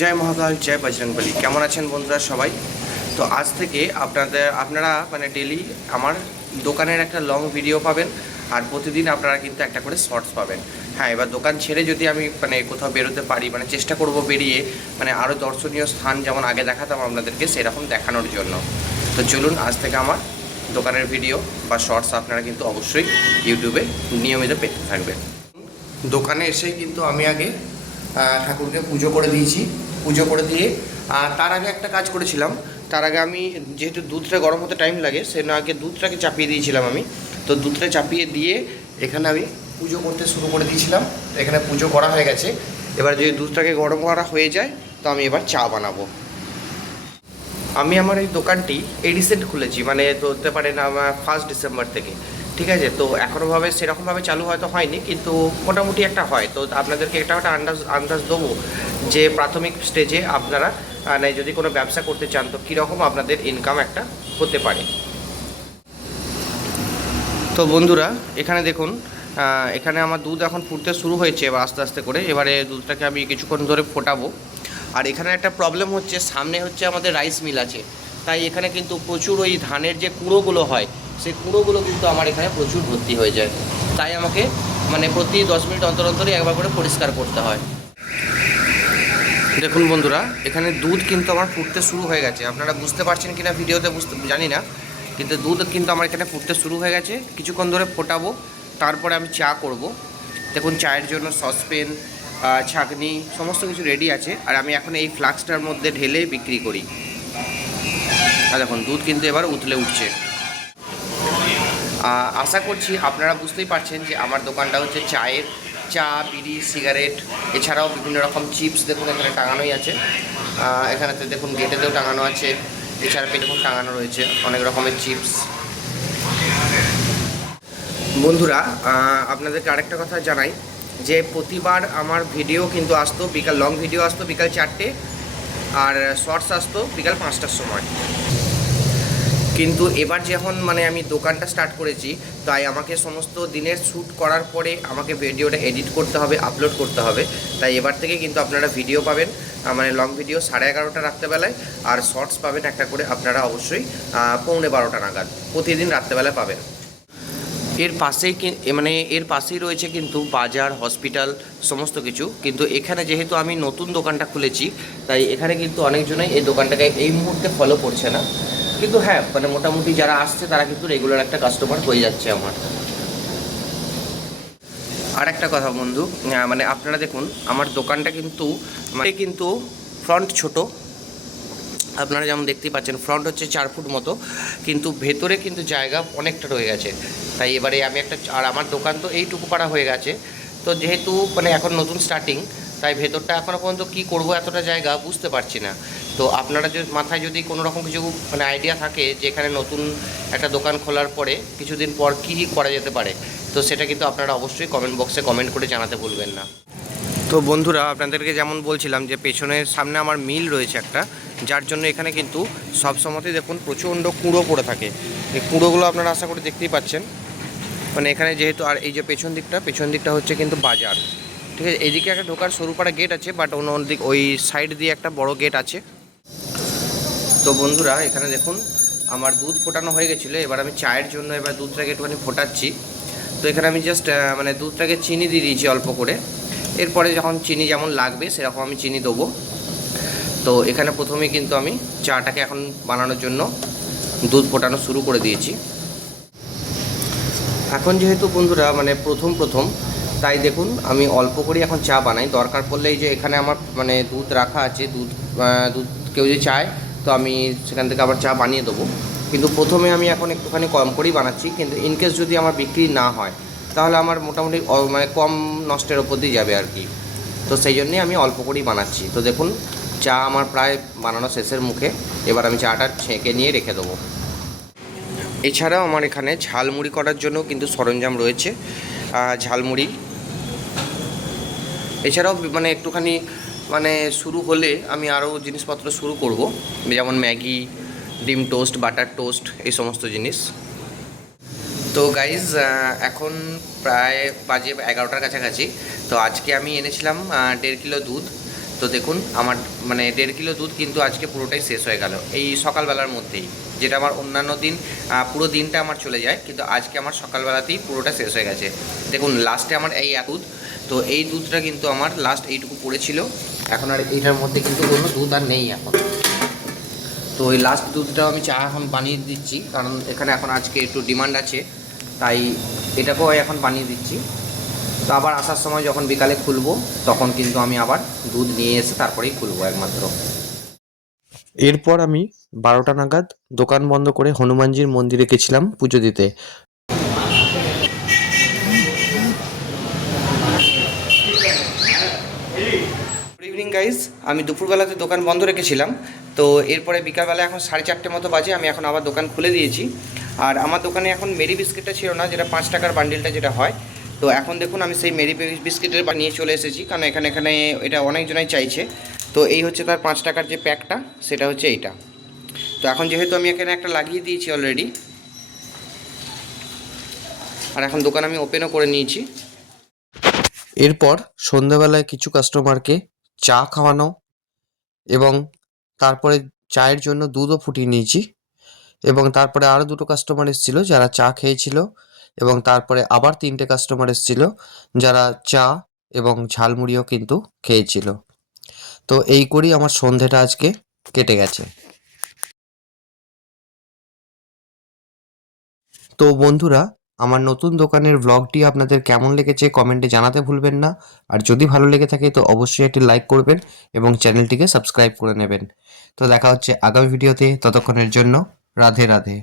জয় মহাকাল, জয় বজরংবলী। কেমন আছেন বন্ধুরা সবাই? তো আজ থেকে আপনারা মানে ডেলি আমার দোকানের একটা লং ভিডিও পাবেন, আর প্রতিদিন আপনারা কিন্তু একটা করে শর্টস পাবেন। হ্যাঁ, এবার দোকান ছেড়ে যদি আমি মানে কোথাও বেরোতে পারি, মানে চেষ্টা করব বেরিয়ে মানে আরও দর্শনীয় স্থান যেমন আগে দেখাতাম আপনাদেরকে, সেরকম দেখানোর জন্য। তো চলুন, আজ থেকে আমার দোকানের ভিডিও বা শর্টস আপনারা কিন্তু অবশ্যই ইউটিউবে নিয়মিত পেতে থাকবেন। দোকানে এসেই কিন্তু আমি আগে ঠাকুরকে পুজো করে দিয়েছি। পুজো করে দিয়ে তার আগে একটা কাজ করেছিলাম। তার আগে আমি যেহেতু দুধটা গরম হতে টাইম লাগে, সেজন্য আগে দুধটাকে চাপিয়ে দিয়েছিলাম আমি। তো দুধটা চাপিয়ে দিয়ে এখানে আমি পুজো করতে শুরু করে দিয়েছিলাম। এখানে পুজো করা হয়ে গেছে। এবার যদি দুধটাকে গরম করা হয়ে যায়, তো আমি এবার চা বানাবো। আমি আমার এই দোকানটি এই রিসেন্ট খুলেছি, মানে ধরতে পারেন আমার 1 ডিসেম্বর থেকে। ঠিক আছে, তো এখনোভাবে সেরকমভাবে চালু হয়তো হয়নি, কিন্তু মোটামুটি একটা হয়। তো আপনাদেরকে একটা আন্দাজ দেবো যে প্রাথমিক স্টেজে আপনারা যদি কোনো ব্যবসা করতে চান, তো কীরকম আপনাদের ইনকাম একটা হতে পারে। তো বন্ধুরা, এখানে দেখুন, এখানে আমার দুধ এখন ফুটতে শুরু হয়েছে এবার আস্তে আস্তে করে। এবারে দুধটাকে আমি কিছুক্ষণ ধরে ফোটাবো। আর এখানে একটা প্রবলেম হচ্ছে, সামনে হচ্ছে আমাদের রাইস মিল আছে, তাই এখানে কিন্তু প্রচুর ওই ধানের যে কুঁড়োগুলো হয়, সেই কুঁড়োগুলো কিন্তু আমার এখানে প্রচুর ভর্তি হয়ে যায়। তাই আমাকে মানে প্রতি 10 মিনিট অন্তর অন্তরই একবার করে পরিষ্কার করতে হয়। দেখুন বন্ধুরা, এখানে দুধ কিন্তু আমার ফুটতে শুরু হয়ে গেছে। আপনারা বুঝতে পারছেন কিনা ভিডিওতে জানি না, কিন্তু দুধ কিন্তু আমার এখানে ফুটতে শুরু হয়ে গেছে। কিছুক্ষণ ধরে ফোটাবো, তারপরে আমি চা করব। দেখুন, চায়ের জন্য সসপেন, ছাঁকনি সমস্ত কিছু রেডি আছে। আর আমি এখন এই ফ্লাস্কটার মধ্যে ঢেলে বিক্রি করি। আর দেখুন, দুধ কিন্তু এবার উতলে উঠছে। আশা করছি আপনারা বুঝতেই পারছেন যে আমার দোকানটা হচ্ছে চায়ের। চা, বিড়ি, সিগারেট, এছাড়াও বিভিন্ন রকম চিপস দেখুন এখানে টাঙানোই আছে। এখানেতে দেখুন গেটেতেও টাঙানো আছে, এছাড়া দেখুন টাঙানো রয়েছে অনেক রকমের চিপস। বন্ধুরা, আপনাদেরকে আরেকটা কথা জানাই যে প্রতিবার আমার ভিডিও কিন্তু আসতো বিকাল, লং ভিডিও আসতো বিকাল 4টে, আর শর্টস আসতো বিকাল 5টার সময়। কিন্তু এবার যখন মানে আমি দোকানটা স্টার্ট করেছি, তাই আমাকে সমস্ত দিনের শ্যুট করার পরে আমাকে ভিডিওটা এডিট করতে হবে, আপলোড করতে হবে। তাই এবার থেকে কিন্তু আপনারা ভিডিও পাবেন, মানে লং ভিডিও 11:30 রাত্রেবেলায়, আর শর্টস পাবেন একটা করে আপনারা অবশ্যই 11:45 নাগাদ প্রতিদিন রাত্রেবেলায় পাবেন। এর পাশেই মানে এর পাশেই রয়েছে কিন্তু বাজার, হসপিটাল সমস্ত কিছু। কিন্তু এখানে যেহেতু আমি নতুন দোকানটা খুলেছি, তাই এখানে কিন্তু অনেকজনই এই দোকানটাকে এই মুহূর্তে ফলো করছে না। কিন্তু হ্যাঁ, মানে মোটামুটি যারা আসছে তারা কিন্তু রেগুলার একটা কাস্টমার হয়ে যাচ্ছে আমার। আর একটা কথা বন্ধু, মানে আপনারা দেখুন আমার দোকানটা কিন্তু ফ্রন্ট ছোট, আপনারা যেমন দেখতেই পাচ্ছেন। ফ্রন্ট হচ্ছে 4 ফুট মতো, কিন্তু ভেতরে কিন্তু জায়গা অনেকটা রয়ে গেছে। তাই এবারে আমি আর আমার দোকান তো এইটুকু পাড়া হয়ে গেছে। তো যেহেতু মানে এখন নতুন স্টার্টিং, তাই ভেতরটা এখনও পর্যন্ত কী করব এতটা জায়গা বুঝতে পারছি না। তো আপনারা মাথায় যদি কোনো রকম কিছু মানে আইডিয়া থাকে যে এখানে নতুন একটা দোকান খোলার পরে কিছুদিন পর কী করা যেতে পারে, তো সেটা কিন্তু আপনারা অবশ্যই কমেন্ট বক্সে কমেন্ট করে জানাতে ভুলবেন না। তো বন্ধুরা, আপনাদেরকে যেমন বলছিলাম যে পেছনের সামনে আমার মিল রয়েছে একটা, যার জন্য এখানে কিন্তু সবসময়তেই দেখুন প্রচণ্ড কুঁড়ো পড়ে থাকে। এই কুঁড়োগুলো আপনারা আশা করে দেখতেই পাচ্ছেন। মানে এখানে যেহেতু, আর এই যে পেছন দিকটা হচ্ছে কিন্তু বাজার। ঠিক আছে, এইদিকে একটা ঢোকার সরু পাড়া গেট আছে, বাট অন্যদিক ওই সাইড দিয়ে একটা বড় গেট আছে। তো বন্ধুরা, এখানে দেখুন আমার দুধ ফোটানো হয়ে গেছিলো। এবার আমি চায়ের জন্য এবার দুধটাকে একটুখানি ফোটাচ্ছি। তো এখানে আমি জাস্ট মানে দুধটাকে চিনি দিয়ে দিয়েছি অল্প করে। এরপরে যখন চিনি যেমন লাগবে সেরকম আমি চিনি দেবো। তো এখানে প্রথমে কিন্তু আমি চাটাকে এখন বানানোর জন্য দুধ ফোটানো শুরু করে দিয়েছি। এখন যেহেতু বন্ধুরা মানে প্রথম, তাই দেখুন আমি অল্প করে এখন চা বানাই। দরকার পড়লে এই যে এখানে আমার মানে দুধ রাখা আছে, দুধ কেউ যদি চায় তো আমি সেখান থেকে আবার চা বানিয়ে দেবো। কিন্তু প্রথমে আমি এখন একটুখানি কম করেই বানাচ্ছি। কিন্তু ইনকেস যদি আমার বিক্রি না হয়, তাহলে আমার মোটামুটি মানে কম নষ্টের ওপর দিয়ে যাবে আর কি। তো সেই জন্যেই আমি অল্প করেই বানাচ্ছি। তো দেখুন, চা আমার প্রায় বানানো শেষের মুখে। এবার আমি চাটা ছেঁকে নিয়ে রেখে দেবো। এছাড়াও আমার এখানে ঝালমুড়ি করার জন্য কিন্তু সরঞ্জাম রয়েছে। ঝালমুড়ি এছাড়াও মানে একটুখানি মানে শুরু হলে আমি আরও জিনিসপত্র শুরু করব, যেমন ম্যাগি, ডিম টোস্ট, বাটার টোস্ট, এই সমস্ত জিনিস। তো গাইজ, এখন প্রায় বাজে 11টার কাছাকাছি। তো আজকে আমি এনেছিলাম 1.5 কিলো দুধ। তো দেখুন আমার মানে 1.5 কিলো দুধ কিন্তু আজকে পুরোটাই শেষ হয়ে গেল এই সকালবেলার মধ্যেই, যেটা আমার অন্যান্য দিন পুরো দিনটা আমার চলে যায়, কিন্তু আজকে আমার সকালবেলাতেই পুরোটা শেষ হয়ে গেছে। দেখুন লাস্টে আমার এই দুধ, তো এই দুধটা কিন্তু আমার লাস্ট এইটুকু পড়েছিল, এখন আর এইটার মধ্যে কিন্তু কোনো দুধ আর নেই এখন। তো ওই লাস্ট দুধটাও আমি চা এখন বানিয়ে দিচ্ছি, কারণ এখানে এখন আজকে একটু ডিমান্ড আছে, তাই এটাকেও এখন বানিয়ে দিচ্ছি। তো আবার আসার সময় যখন বিকালে খুলবো তখন কিন্তু আমি আবার দুধ নিয়ে এসে তারপরেই খুলবো একমাত্র। এরপর আমি 12টা নাগাদ দোকান বন্ধ করে হনুমানজির মন্দিরে গেছিলাম পুজো দিতে। গুড ইভিনিং গাইজ, আমি দুপুরবেলাতে দোকান বন্ধ রেখেছিলাম, তো এরপরে বিকালবেলা এখন 4:30 মতো বাজে, আমি এখন আবার দোকান খুলে দিয়েছি। আর আমার দোকানে এখন মেরি বিস্কিটটা ছিল না, যেটা 5 টাকার বান্ডিলটা যেটা হয়, তো এখন দেখুন আমি সেই মেরি বিস্কিটের নিয়ে চলে এসেছি, কারণ এখানে এটা অনেকজনাই চাইছে। তো এই হচ্ছে তার 5 টাকার যে প্যাকটা, সেটা হচ্ছে এইটা। তো এখন যেহেতু আমি এখানে একটা লাগিয়ে দিয়েছি অলরেডি, আর এখন দোকান আমি ওপেনও করে নিয়েছি। এরপর সন্ধ্যাবেলায় কিছু কাস্টমারকে চা খাওয়ানো এবং তারপরে চায়ের জন্য দুধও ফুটিয়ে নিয়েছি, এবং তারপরে আরও 2টো কাস্টমার এসেছিল যারা চা খেয়েছিল, এবং তারপরে আবার 3টে কাস্টমার এসেছিল যারা চা এবং ঝালমুড়িও কিন্তু খেয়েছিল। তো এই করেই আমার সন্ধেটা আজকে কেটে গেছে। তো বন্ধুরা, আমার নতুন দোকানের ব্লগটি আপনাদের কেমন লেগেছে কমেন্টে জানাতে ভুলবেন না, আর যদি ভালো লেগে থাকে তো অবশ্যই একটি লাইক করবেন এবং চ্যানেলটিকে সাবস্ক্রাইব করে নেবেন। তো দেখা হচ্ছে আগামী ভিডিওতে, ততক্ষণের জন্য রাধে রাধে।